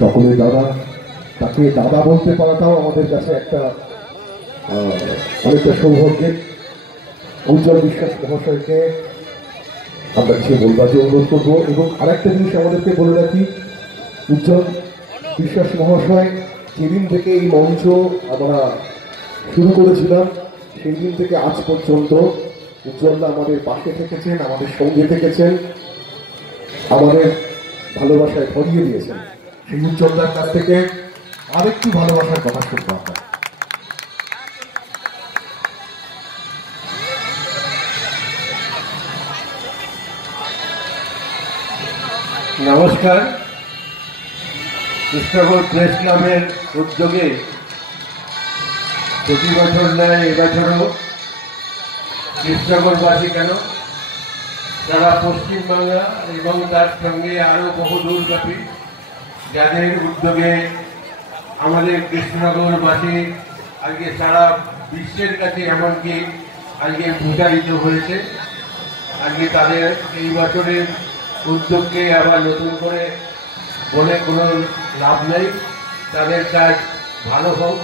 সকলে দাদা, তাকে দাদা বলতে পারাটাও আমাদের কাছে একটা অনেকটা সৌভাগ্যের। উজ্জ্বল বিশ্বাস মহাশয়কে আমরা কিছু বলবার জন্য অনুরোধ করবো। এবং আরেকটা জিনিস আমাদেরকে বলে রাখি, উজ্জ্বল বিশ্বাস মহাশয় যেদিন থেকে এই মঞ্চ আমরা শুরু করেছিলাম সেই দিন থেকে আজ পর্যন্ত উজ্জ্বলদা আমাদের পাশে থেকেছেন, আমাদের সঙ্গে থেকেছেন, আমাদের ভালোবাসায় ভরিয়ে দিয়েছেন। সেই উজ্জ্বলদার কাছ থেকে আরেকটু ভালোবাসার কথা শুনবো আমরা। নমস্কার। কৃষ্ণগর প্রেস ক্লাবের উদ্যোগে প্রতি বছর নয় এবছরও কৃষ্ণগরবাসী কেন সারা পশ্চিমবাংলা এবং তার সঙ্গে আরও বহু দূরব্যাপী যাদের উদ্যোগে আমাদের কৃষ্ণনগরবাসী আজকে সারা বিশ্বের কাছে এমনকি আজকে প্রচারিত হয়েছে। আজকে তাদের এই বছরের উদ্যোগকে আবার নতুন করে বলে কোনো লাভ নেই। তাদের কাজ ভালো হোক,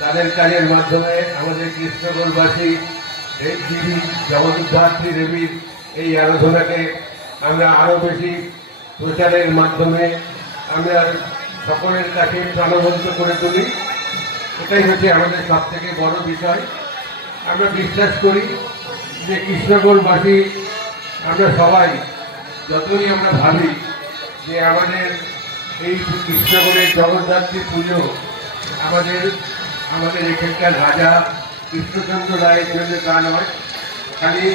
তাদের কাজের মাধ্যমে আমাদের কৃষ্ণনগরবাসী দেবী জগদ্ধাত্রী দেবীর এই আরাধনাকে আমরা আরও বেশি প্রচারের মাধ্যমে আমরা সকলের কাছে প্রাণবন্ত করে তুলি। এটাই হচ্ছে আমাদের সব থেকে বড় বিষয়। আমরা বিশ্বাস করি যে কৃষ্ণনগরবাসী আমরা সবাই যতই আমরা ভাবি যে আমাদের এই কৃষ্ণনগরের জগদ্ধাত্রী পুজো আমাদের এখানকার রাজা কৃষ্ণচন্দ্র রায়ের জন্য তা নয়, খালি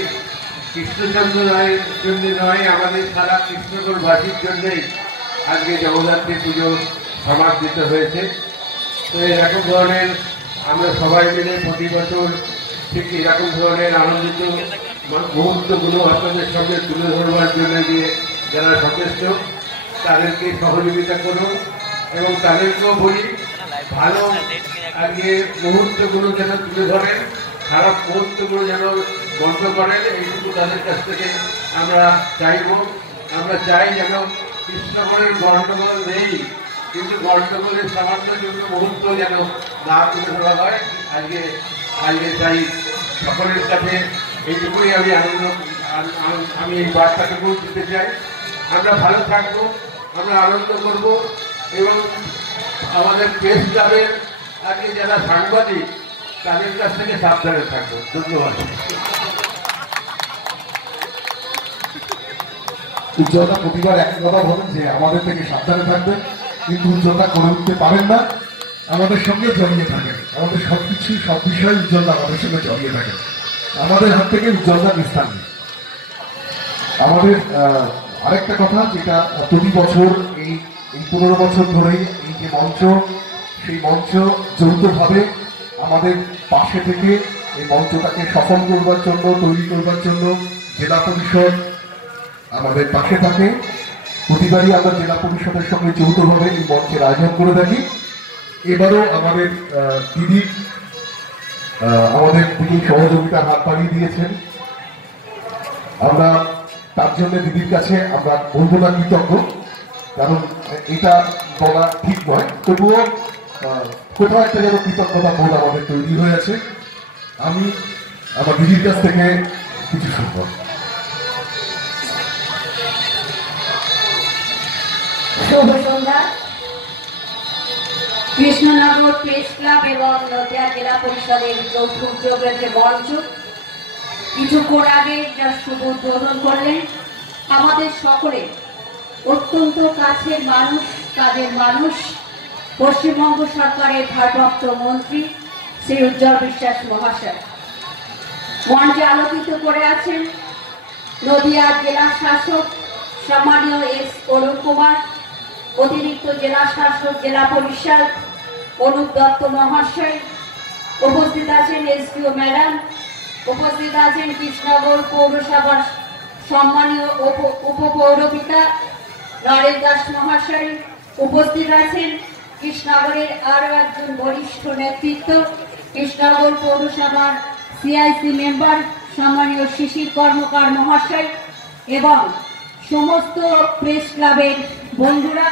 কৃষ্ণচন্দ্র রায়ের জন্য নয়, আমাদের সারা কৃষ্ণনগরবাসীর জন্যেই আজকে জগদ্ধাত্রী পুজো সমাদৃত হয়েছে। তো এরকম ধরনের আমরা সবাই মিলে প্রতি বছর ঠিক এরকম ধরনের আনন্দিত মুহূর্তগুলো আপনাদের সঙ্গে তুলে ধরবার জন্য দিয়ে যারা সচেষ্ট তাদেরকে সহযোগিতা করুন এবং তাদেরকেও বলি ভালো আজকে মুহূর্তগুলো যেন তুলে ধরেন, খারাপ মুহূর্তগুলো যেন বন্ধ করেন, এইটুকু তাদের কাছ থেকে আমরা চাইব। আমরা চাই যেন কৃষ্ণনগরের গণ্ডগোল নেই, কিন্তু গণ্ডগোলের সামান্য জন্য মুহূর্ত যেন না তুলে ধরা হয়। আজকে চাই সকলের কাছে এইটুকুই আমি এই বার্তাটুকু দিতে চাই। আমরা ভালো থাকবো, আমরা আনন্দ করব এবং আমাদের প্রেস ক্লাবের আজকে যারা সাংবাদিক তাদের কাছ থেকে সাবধানে থাকবো। ধন্যবাদ। উজ্জ্বলদা প্রতিবার একই কথা বলেন যে আমাদের থেকে সাবধানে থাকবেন, কিন্তু উজ্জ্বলদা করে উঠতে পারেন না, আমাদের সঙ্গে জড়িয়ে থাকেন। আমাদের সবকিছু সব বিষয়ে উজ্জ্বলদা আমাদের সঙ্গে জড়িয়ে থাকেন, আমাদের হাত থেকে উজ্জ্বলদা নিস্তার নেই। আমাদের আরেকটা কথা যেটা প্রতি বছর এই 15 বছর ধরেই এই যে মঞ্চ, সেই মঞ্চ যৌথভাবে আমাদের পাশে থেকে এই মঞ্চটাকে সফল করবার জন্য, তৈরি করবার জন্য জেলা পরিষদ আমাদের পাশে থাকে। প্রতিবারই আমরা জেলা পরিষদের সঙ্গে যৌথভাবে এই মঞ্চের আয়োজন করে থাকি। এবারও আমাদের দিদি সহযোগিতার হাত বাড়িয়ে দিয়েছেন। আমরা তার জন্য দিদির কাছে আমরা বলবো না কৃতজ্ঞ, কারণ এটা বলা ঠিক নয়, তবুও কোথাও একটা যেন কৃতজ্ঞতা বোধ আমাদের তৈরি হয়েছে। আমি আমার দিদির কাছ থেকে কিছু শুনব। শুভ সন্ধ্যা। কৃষ্ণনগর প্রেস ক্লাব এবং নদিয়া জেলা পরিষদের যৌথ উদ্যোগের যে মঞ্চ কিছুক্ষণ আগে যা শুভ উদ্বোধন করলেন, আমাদের সকলে অত্যন্ত কাছের মানুষ, কাজের মানুষ, পশ্চিমবঙ্গ সরকারের ভারপ্রাপ্ত মন্ত্রী শ্রী উজ্জ্বল বিশ্বাস মহাশয় মঞ্চে আলোকিত করে আছেন নদিয়া জেলা শাসক সম্মানীয় এস অরুণ কুমার, অতিরিক্ত জেলা শাসক জেলা পরিষদ অনুপ দত্ত মহাশয়, উপস্থিত আছেন এসপিও ম্যাডাম, উপস্থিত আছেন কৃষ্ণনগর পৌরসভার সম্মানীয় উপপৌরপিতা নরেশ দাস মহাশয়, উপস্থিত আছেন কৃষ্ণনগরের আরও একজন বরিষ্ঠ নেতৃত্ব কৃষ্ণনগর পৌরসভার সিআইসি মেম্বার সম্মানীয় শিশির কর্মকার মহাশয় এবং সমস্ত প্রেস ক্লাবের বন্ধুরা,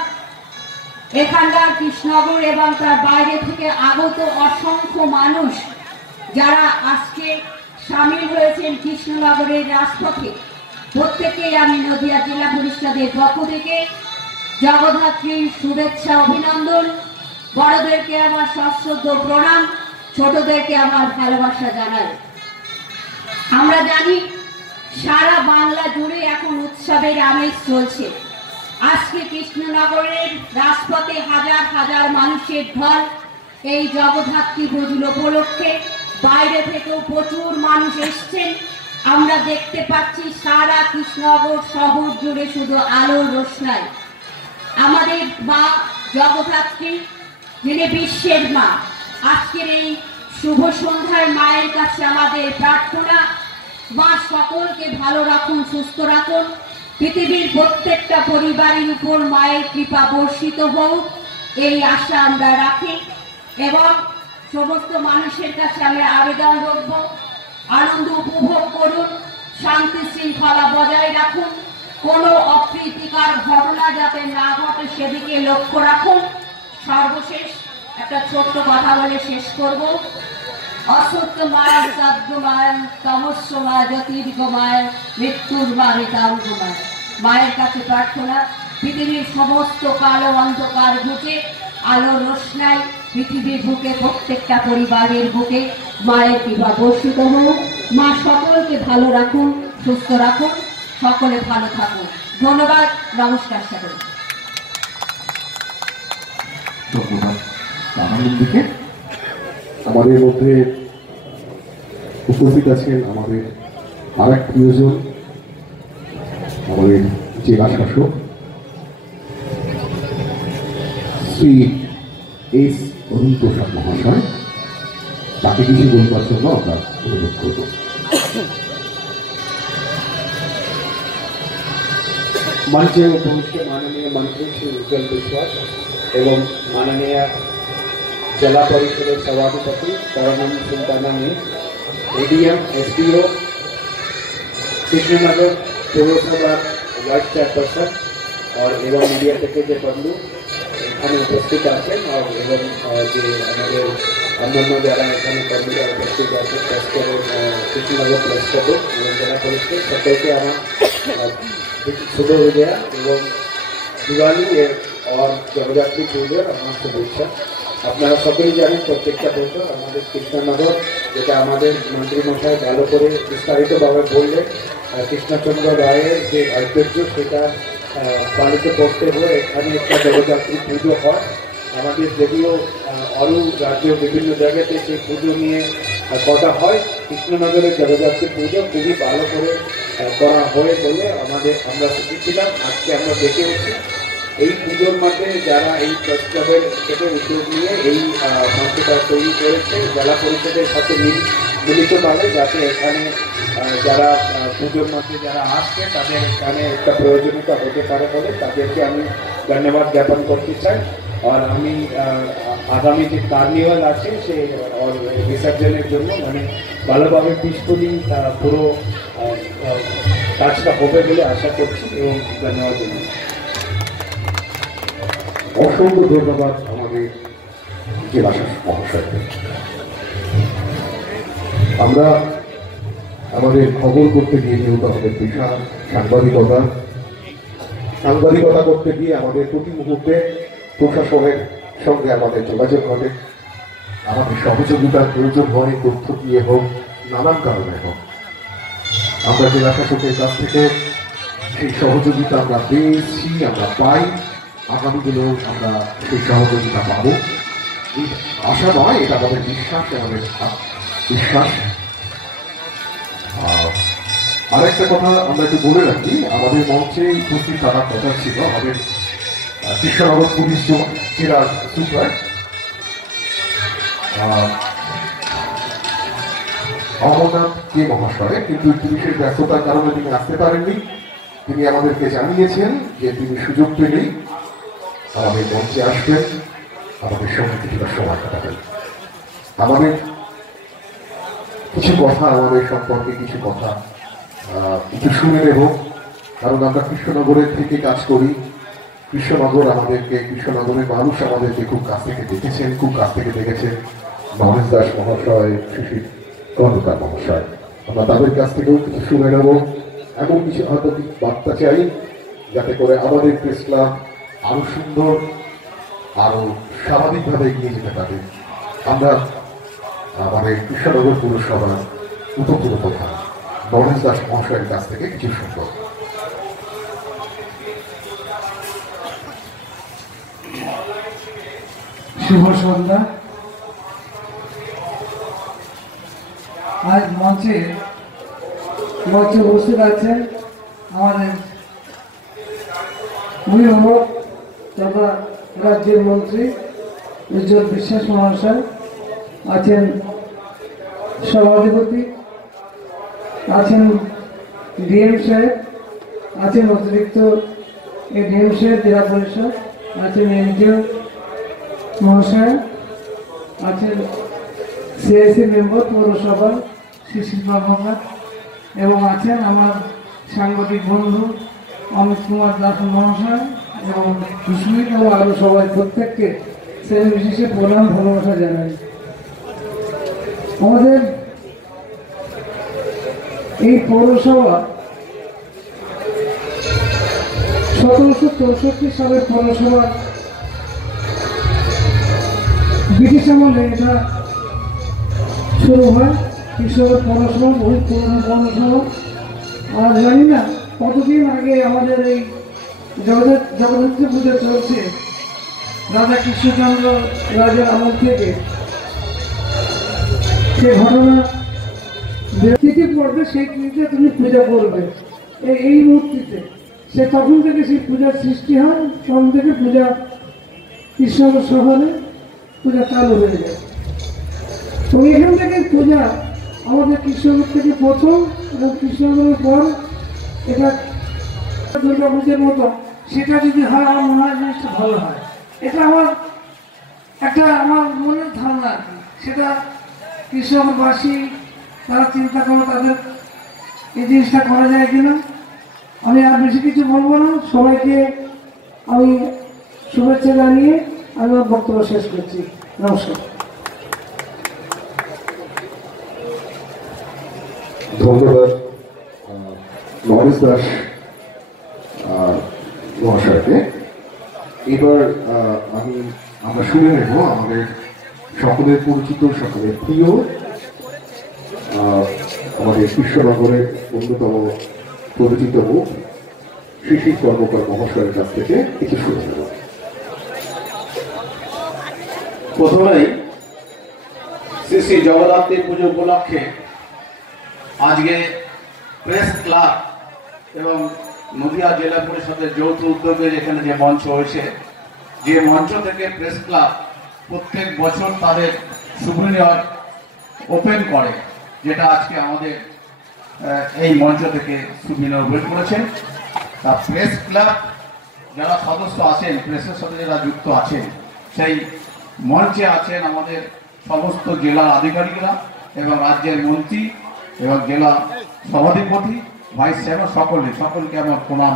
এখানকার কৃষ্ণনগর এবং তার বাইরে থেকে আগত অসংখ্য মানুষ যারা আজকে সামিল হয়েছেন কৃষ্ণনগরের রাজপথে, প্রত্যেকেই আমি নদিয়া জেলা পরিষদের পক্ষ থেকে জগদ্ধাত্রীর শুভেচ্ছা অভিনন্দন, বড়দেরকে আমার সশ্রদ্ধ প্রণাম, ছোটদেরকে আমার ভালোবাসা জানাই। আমরা জানি সারা বাংলা জুড়ে এখন উৎসবের আমেজ চলছে। আজকে কৃষ্ণনগরের রাজপথে হাজার হাজার মানুষের ঢল এই জগদ্ধাত্রী পুজো উপলক্ষে। বাইরে থেকেও প্রচুর মানুষ এসছেন। আমরা দেখতে পাচ্ছি সারা কৃষ্ণনগর শহর জুড়ে শুধু আলোর রোশনাই। আমাদের মা জগদ্ধাত্রী, যিনি বিশ্বের মা, আজকের এই শুভ সন্ধ্যায় মায়ের কাছে আমাদের প্রার্থনা, মা সকলকে ভালো রাখুন, সুস্থ রাখুন। পৃথিবীর প্রত্যেকটা পরিবারের উপর মায়ের কৃপা বর্ষিত হোক, এই আশা আমরা রাখি। এবং সমস্ত মানুষের কাছে আমরা আবেদন রাখব, আনন্দ উপভোগ করুন, শান্তি শৃঙ্খলা বজায় রাখুন, কোনো অপ্রীতিকর ঘটনা যাতে না ঘটে সেদিকে লক্ষ্য রাখুন। সর্বশেষ একটা ছোট্ট কথা বলে শেষ করব। অসত্য মায় সদ্য মায় তমস্য মায় জ্যোতির্গমায় মৃত্যুর মায় তাঙ্গমায়। মায়ের কাছে প্রার্থনা, পৃথিবীর সমস্ত কালো অন্ধকার ঘুচে আলোর রোশনাই পৃথিবীর বুকে, প্রত্যেকটা পরিবারের বুকে মায়ের কৃপা বর্ষিত হোক। মা সকলকে ভালো রাখুন, সুস্থ রাখুন, সকলে ভালো থাকুন। ধন্যবাদ, নমস্কার সকলে। ধন্যবাদ আনন্দকে। আমাদের মধ্যে উপস্থিত আছেন আমাদের আর এক প্রিয়জন, আমাদের জেলা শাসক শ্রী এস অরুণ প্রসাদ মহাশয়। তাকে কিছু বলবার জন্য আমরা অনুরোধ করব। मंचे उपविष्ट माननीय मंत्री श्री उज्ज्वल विश्वास एवं माननीय जिला परिषद सभापति तरनम सुल्ताना ने एडीएम एसडीओ कृष्णनगर पौरसभा वाइस चेयरपर्सन और एवं मीडिया থেকে যে বন্ধু এখানে উপস্থিত আছেন এবং যে আমাদের অন্যান্য যারা এখানে কর্মীরা উপস্থিত আছেন কৃষ্ণনগর প্রেস ক্লাব এবং জেলা পরিষদ সকলকে আমার शुभ विजया एवं दिवाली और जगद्धात्री पूजोर আমার শুভেচ্ছা। আপনারা সকলেই জানেন প্রত্যেকটা বছর আমাদের কৃষ্ণনগর, যেটা আমাদের মন্ত্রীমশাই ভালো করে বিস্তারিতভাবে বললেন, কৃষ্ণচন্দ্র রায়ের যে ঐতিহ্য সেটা পালিত করতে হয়ে এখানে একটা জগদ্ধাত্রী পুজো হয়। আমাদের যদিও আরও রাজ্য বিভিন্ন জায়গাতে সেই পুজো নিয়ে কথা হয়, কৃষ্ণনগরের জগদ্ধাত্রী পুজো খুবই ভালো করে করা হয় বলে আমরা শিখেছিলাম। আজকে আমরা দেখে এসেছি এই পুজোর মধ্যে যারা এই প্রেস ক্লাবের থেকে উদ্যোগ নিয়ে এই মঞ্চটা তৈরি করেছে জেলা পরিষদের সাথে মিলিতভাবে, যাতে এখানে যারা পুজোর মধ্যে যারা আসছে তাদের এখানে একটা প্রয়োজনীয়তা হতে পারে বলে তাদেরকে আমি ধন্যবাদ জ্ঞাপন করতে চাই। আর আমি আগামী যে কার্নিভাল আছে সে বিসর্জনের জন্য মানে ভালোভাবে পিসফুলি পুরো কাজটা হবে বলে আশা করছি এবং ধন্যবাদ জানাই। অসংখ্য ধন্যবাদ আমাদের জেলা শাসক মহাশয়কে। আমরা আমাদের খবর করতে গিয়ে যেহেতু আমাদের পেশা সাংবাদিকতা করতে গিয়ে আমাদের প্রতি মুহূর্তে প্রশাসনের সঙ্গে আমাদের যোগাযোগ ঘটে, আমাদের সহযোগিতার প্রয়োজন হয়, তথ্য দিয়ে হোক, নানান কারণে হোক। আমরা জেলা শাসকের কাছ থেকে সেই সহযোগিতা আমরা পেয়েছি, আমরা পাই, আগামী দিনেও আমরা সেই সহযোগিতা পাবো। এই আশা নয়, এটা আমাদের বিশ্বাস, আমাদের বিশ্বাস। আরেকটা কথা আমরা একটু বলে রাখি, আমাদের মঞ্চে উপস্থিত থাকার কথা ছিল আমাদের কৃষ্ণনগর পুলিশ জেলার সুপার অমরনাথ কে মহাশয়, কিন্তু পুলিশের ব্যস্ততার কারণে তিনি আসতে পারেননি। তিনি আমাদেরকে জানিয়েছেন যে তিনি সুযোগ পেলেই আমাদের মঞ্চে আসবেন, আমাদের সঙ্গে কিছুটা সময় কাটাবেন। আমাদের কিছু কথা, আমাদের সম্পর্কে কিছু কথা একটু শুনে নেব, কারণ আমরা কৃষ্ণনগরের থেকে কাজ করি, কৃষ্ণনগর আমাদেরকে, কৃষ্ণনগরের মানুষ আমাদেরকে খুব কাছ থেকে দেখেছেন, খুব কাছ থেকে দেখেছেন নরেশ দাস মহাশয়, শিশির কর্মকার মহাশয়। আমরা তাদের কাছ থেকেও কিছু শুনে নেব, এমন কিছু হয়তো বার্তা চাই যাতে করে আমাদের প্রেস ক্লাব আরো সুন্দর, আরো স্বাভাবিকভাবে এগিয়ে যেতে পারে। আমরা আমাদের কৃষ্ণনগর পৌরসভার উপপুর প্রধান নরেশ দাস মহাশয়ের কাছ থেকে কিছু শুনব। শুভ সন্ধ্যা। আজ মঞ্চে উপস্থিত আছেন আমাদের অভিভাবক তথা রাজ্যের মন্ত্রী উজ্জ্বল বিশ্বাস মহাশয়, আছেন সভাধিপতি, আছেন ডিএম সাহেব, আছেন অতিরিক্ত ডিএম সাহেব জেলা পরিষদ, আছেন এনজিও মহাশয়, আছেন সিআইসি মেম্বার পৌরসভার শিশির বাবুরা, এবং আছেন আমার সাংবাদিক বন্ধু অমিত কুমার দাস মহাশয় এবং সুস্মিত এবং আরও সবাই, প্রত্যেককে শ্রেণী বিশেষে প্রণাম ভালোবাসা জানাই। আমাদের এই পৌরসভা 1764 সালের পৌরসভা, ব্রিটিশ আমলে এটা শুরু হয়। কৃষ্ণনগর পৌরসভা বহু পুরনো পৌরসভা। আর জানি না কতদিন আগে আমাদের এই জগদ্ধাত্রী পুজো চলছে, রাজা কৃষ্ণচন্দ্র রাজের আমল থেকে সে ঘটনা তিথি পড়বে, সেই তিথিতে তুমি পূজা করবে এই মূর্তিতে। সে তখন থেকে সেই পূজার সৃষ্টি হয়, তখন থেকে পূজা কৃষ্ণনগর শহরে পূজা চালু হয়ে যায়। তো এখান থেকে পূজা আমাদের কৃষ্ণনগর থেকে প্রথম, এবং কৃষ্ণনগরের পর এটা দুর্গা পুজোর মতো সেটা যদি হয় আমার মনে হয় জিনিসটা ভালো হয়। এটা আমার মনের ধারণা আর কি। সেটা কৃষ্ণনগরবাসী তারা চিন্তা করে তাদের এই জিনিসটা করা যায় কিনা। আমি আর বেশি কিছু বলবো না, সবাইকে আমি শুভেচ্ছা জানিয়ে আমি আমার বক্তব্য শেষ করছি। নমস্কার। ধন্যবাদ নরেশ দাস মহাশয়কে। এবার আমরা শুনে নেব আমাদের সকলের পরিচিত, সকলের প্রিয়, আমাদের কৃষ্ণনগরের অন্যতম পরিচিত মুখ শিশির কর্মকার মহাশয়ের কাছ থেকে কিছু শুনে নেব। প্রথমেই শ্রী শ্রী জগদ্ধাত্রী পুজো উপলক্ষে আজকে প্রেস ক্লাব এবং নদিয়া জেলা পরিষদের যৌথ উদ্যোগে এখানে যে মঞ্চ হয়েছে, যে মঞ্চ থেকে প্রেস ক্লাব প্রত্যেক বছর তাদের সুবিনিয়র ওপেন করে, যেটা আজকে আমাদের এই মঞ্চ থেকে সুবিনিয়র ওপেন করেছেন। তা প্রেস ক্লাব যারা সদস্য আছেন, প্রেসের সাথে যারা যুক্ত আছেন, সেই মঞ্চে আছেন আমাদের সমস্ত জেলার আধিকারিকরা এবং রাজ্যের মন্ত্রী এবং জেলা সভাধিপতি, ভাইস চেয়ারম্যান, সকলকে আমার প্রণাম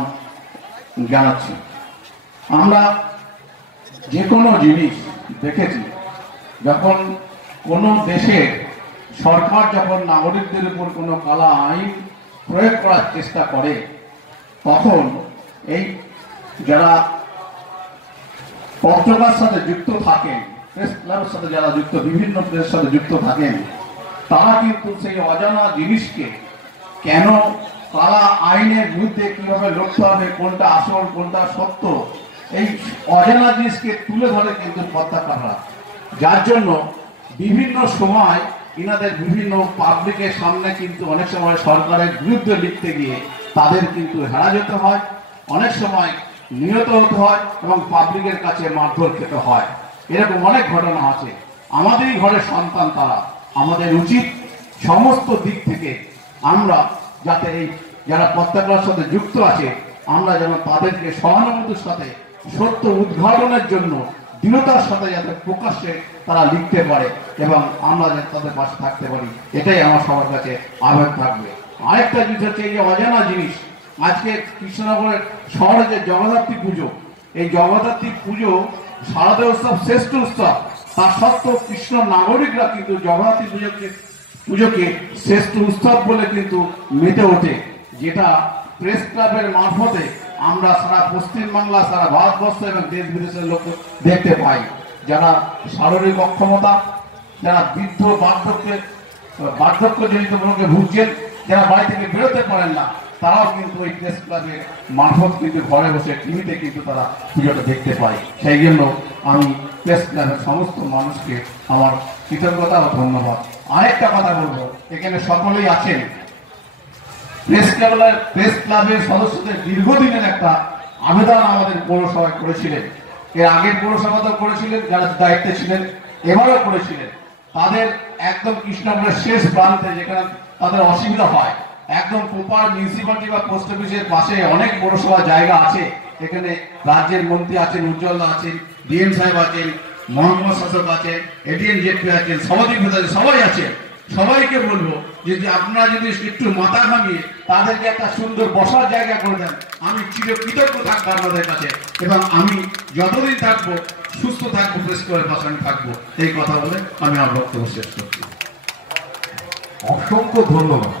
জানাচ্ছি। আমরা যে কোনো জিনিস দেখেছি, যখন কোনো দেশের সরকার যখন নাগরিকদের উপর কোনো কালা আইন প্রয়োগ করার চেষ্টা করে, তখন এই যারা পত্রিকার সাথে যুক্ত থাকেন, প্রেস ক্লাবের সাথে যারা যুক্ত, বিভিন্ন প্রেসের সাথে যুক্ত থাকেন, তারা কিন্তু সেই অজানা জিনিসকে কেন কালা আইনের বিরুদ্ধে কিভাবে লড়তে হবে, কোনটা আসল কোনটা সত্য, এই অজানা জিনিসকে তুলে ধরে কিন্তু পত্রিকাররা। যার জন্য বিভিন্ন সময় ইনাদের বিভিন্ন পাবলিকের সামনে কিন্তু অনেক সময় সরকারের বিরুদ্ধে লিখতে গিয়ে তাদের কিন্তু হেরা যেতে হয়, অনেক সময় নিহত হতে হয় এবং পাবলিকের কাছে মারধর খেতে হয়। এরকম অনেক ঘটনা আছে। আমাদেরই ঘরের সন্তান তারা। আমাদের উচিত সমস্ত দিক থেকে আমরা যাতে এই যারা পত্রিকার সাথে যুক্ত আছে, আমরা যেন তাদেরকে সহানুভূতির সাথে সত্য উদ্ঘাটনের জন্য দৃঢ়তার সাথে যাতে প্রকাশ্যে তারা লিখতে পারে এবং আমরা যাতে তাদের পাশে থাকতে পারি, এটাই আমার সবার কাছে আবেদন থাকবে। আরেকটা জিনিস হচ্ছে এই যে অজানা জিনিস, আজকে কৃষ্ণনগরের শহরে যে জগদ্ধাত্রী পুজো, এই জগদ্ধাত্রী পুজো শারদীয় উৎসব শ্রেষ্ঠ উৎসব, তা সত্ত্বেও কৃষ্ণ নাগরিকরা কিন্তু জগদ্ধাত্রী পুজোকে শ্রেষ্ঠ উৎসব বলে কিন্তু মেতে ওঠে, যেটা প্রেস ক্লাবের মারফতে আমরা সারা পশ্চিমবাংলা, সারা ভারতবর্ষ এবং দেশ বিদেশের লোক দেখতে পাই। যারা শারীরিক অক্ষমতা, যারা বৃদ্ধ বার্ধক্যজনিত রোগে ভুগছেন, যারা বাড়ি থেকে বেরোতে পারেন না, তারাও কিন্তু ওই প্রেস ক্লাবের মারফত কিন্তু ঘরে বসে টিভিতে কিন্তু তারা পুজোটা দেখতে পায়। সেই জন্য আমি প্রেস ক্লাবের সমস্ত মানুষকে আমার কৃতজ্ঞতা ও ধন্যবাদ। আরেকটা কথা বলবো, এখানে সকলেই আছেন, প্রেস ক্লাবের সদস্যদের দীর্ঘদিনের একটা আবেদন আমাদের পৌরসভায় করেছিলেন, এর আগের পৌরসভাতেও করেছিলেন, যারা দায়িত্বে ছিলেন এবারও করেছিলেন। তাদের একদম কৃষ্ণনগরের শেষ প্রান্তে যেখানে তাদের অসুবিধা হয়, একদম প্রপার মিউনিসিপালিটি বা পোস্ট অফিসের পাশে অনেক পৌরসভা জায়গা আছে, এখানে রাজ্যের মন্ত্রী আছেন, উজ্জ্বল আছেন, ডিএম সাহেব আছেন, মহকুমা শাসক আছেন, এডিএম জেপি আছেন, সভাধিপতি আছেন, সবাই আছেন। সবাইকে বলবো যে আপনারা যদি একটু মাথা ঘামিয়ে তাদেরকে একটা সুন্দর বসার জায়গা করে দেন, আমি চিরকৃতজ্ঞ থাকবো আপনাদের কাছে, এবং আমি যতদিন থাকবো সুস্থ থাকবো, প্রেস ক্লাবের পাশে আমি থাকবো। এই কথা বলে আমি আমার বক্তব্য শেষ করছি। অসংখ্য ধন্যবাদ।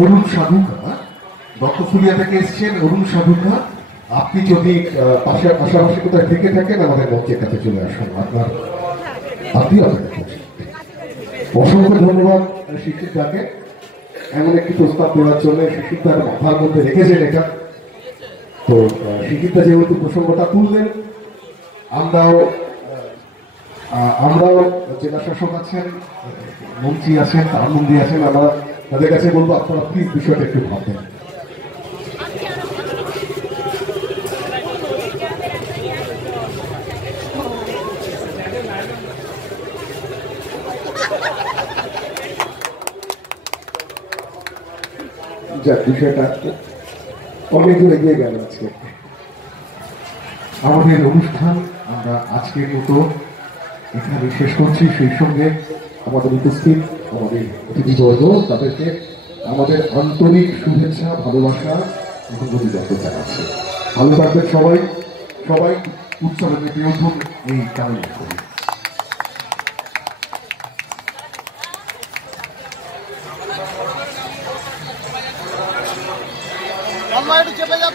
অরুণ সাধুকা দত্তফুলিয়া থেকে এসছেন। অরুণ সাধুকা, আপনি যদি পাশাপাশি কোথায় থেকে থাকেন আমাদের মঞ্চের কাছে চলে আসুন, আপনার আপনি অসংখ্য ধন্যবাদ শিক্ষিকাকে এমন একটি প্রস্তাব দেওয়ার জন্য। শিক্ষিকার মাথার মধ্যে রেখেছেন এটা, তো শিক্ষিকা যেহেতু প্রসঙ্গটা তুললেন, আমরাও জেলা শাসক আছেন, মন্ত্রী আছেন, প্রধানমন্ত্রী আছেন, আমরা তাদের কাছে বলবো আপনারা প্লিজ বিষয়টা একটু ভাববেন। যাক, বিষয়টা অনেক দূর এগিয়ে গেল আজকে আমাদের অনুষ্ঠান। আমরা আজকের মতো এখানে শেষ করছি। সেই সঙ্গে আমাদের উপস্থিত আমাদের অতিথিবর্গ, তাদেরকে আমাদের আন্তরিক শুভেচ্ছা, ভালোবাসা এবং অভিনন্দন জানাচ্ছি। ভালো থাকবেন সবাই, সবাই উৎসবে মেতে উঠুন এই কামনা করি। চেপে যা